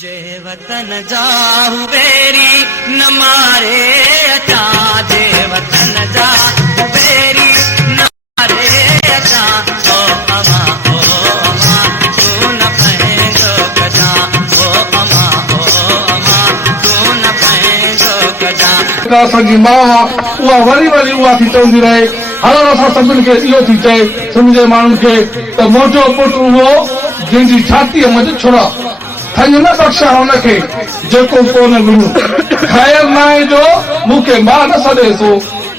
जे वतन जाहू बेरी न मारे अचा, जे वतन जाहू बेरी न मारे अचा, ओ अमा तू न पंहिंजो कजा, ओ अमा तू न पंहिंजो कजा। असांजी माउ आहे उहा वरी वरी उहा थी चवंदी रहे, हर असां सभिनी खे इहो थी चए सिंध जे माण्हुनि खे त मुंहिंजो पुटु उहो जंहिंजी छातीअ मंझि छुरा खंज न बख़्शा हुनखे जेको कोन विढ़ो, ख़ैर नाहे जो मूंखे मां न सॾे थो,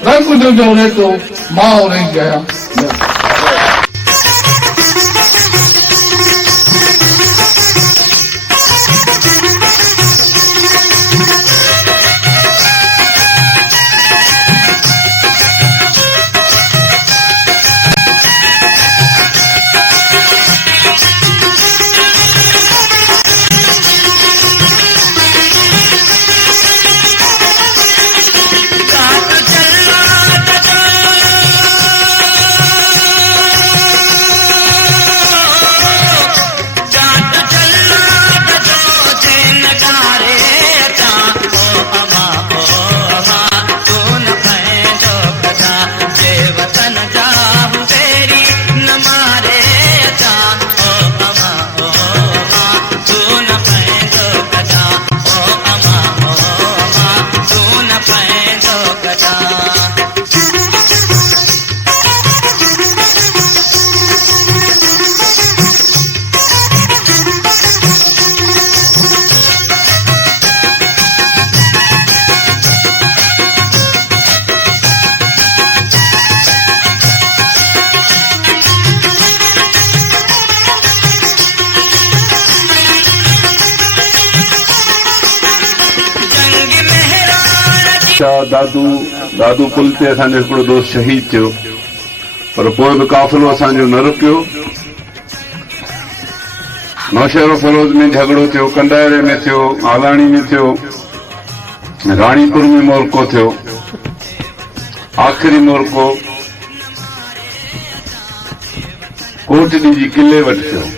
रंग जो रेतो मां रही आहियां। दादू दादू पुल ते असांजो हिकिड़ो दोस्त शहीद थियो, पर पोइ बि काफ़िलो असांजो न रुकियो। नौशहरो फरोज़ में झगड़ो थियो, कंडारे में थियो, आलाणी में थियो, राणीपुर में मोरको थियो, आख़िरी मोरको कोटड़ी जी किले वटि थियो।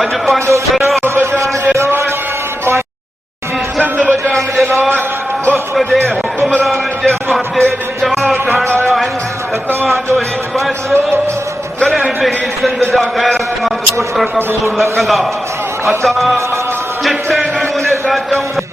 अज पंहिंजो दरिया बचाइण जे लाइ, पंहिंजी सिंध बचाइण जे लाइ वक़्त जे हुकुमराननि जे महते जवान ठाहिण आया आहिनि त तव्हांजो ही फ़ैसिलो कॾहिं बि ही सिंध जा गैरतमंद पुट क़बूल न कंदा। असां चिटे नमूने सां चऊं